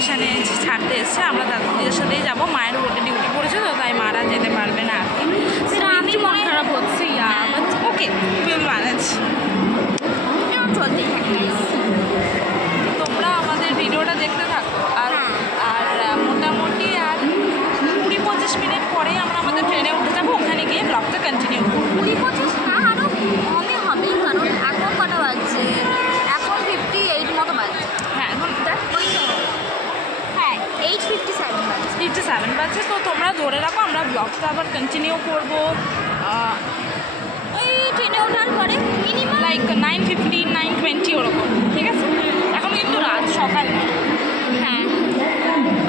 স্টেশনে ছাড়তে এসছে, আমরা দাদুদের সাথেই যাবো। মায়ের ওটা ডিউটি পড়েছে তো, তাই মারা যেতে পারবে না আর কি। সেটা আমি মন খারাপ হচ্ছে, ওকে উইল ম্যানেজ, চলতেই থাকে। তোমরা আমাদের ভিডিওটা দেখতে থাকো। আর মোটামুটি আর 20-25 মিনিট পরেই আমরা আমাদের ট্রেনে উঠে যাবো, ওখানে গিয়ে ব্লগটা কন্টিনিউ করবো। 20-25 না, আরও কমই হবে, কারণ এখন কটা বাজছে, এখন 58 মতো বাজছে। হ্যাঁ এখন ওই তো, হ্যাঁ 8:57 বাজছে। 57 বাজছে, তো তোমরা ধরে রাখো, আমরা ব্লগটা আবার কন্টিনিউ করবো ওই ট্রেনে ওঠার পরে মিনিমাম লাইক 9:15, 9:20 ওরকম, ঠিক আছে? এখন কিন্তু রাত, সকাল না। হ্যাঁ।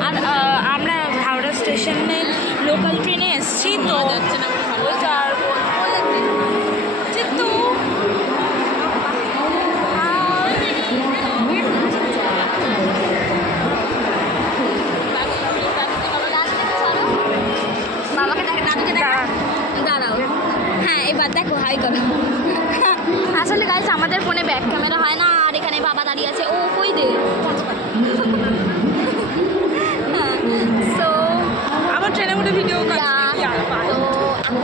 আর আমরা হাওড়া স্টেশনে লোকাল ট্রেনে এসেছি, তো যাচ্ছে না যেহেতু বাবাকে দেখে, দাদুকে দেখা, দাঁড়াও। হ্যাঁ এবার দেখো, হাই করো। আসলে গাইস আমাদের ফোনে ব্যাক ক্যামেরা হয় না, আর এখানে বাবা দাঁড়িয়ে আছে, ও কই দে। সো আবার ট্রেনে উঠে ভিডিও তো এখন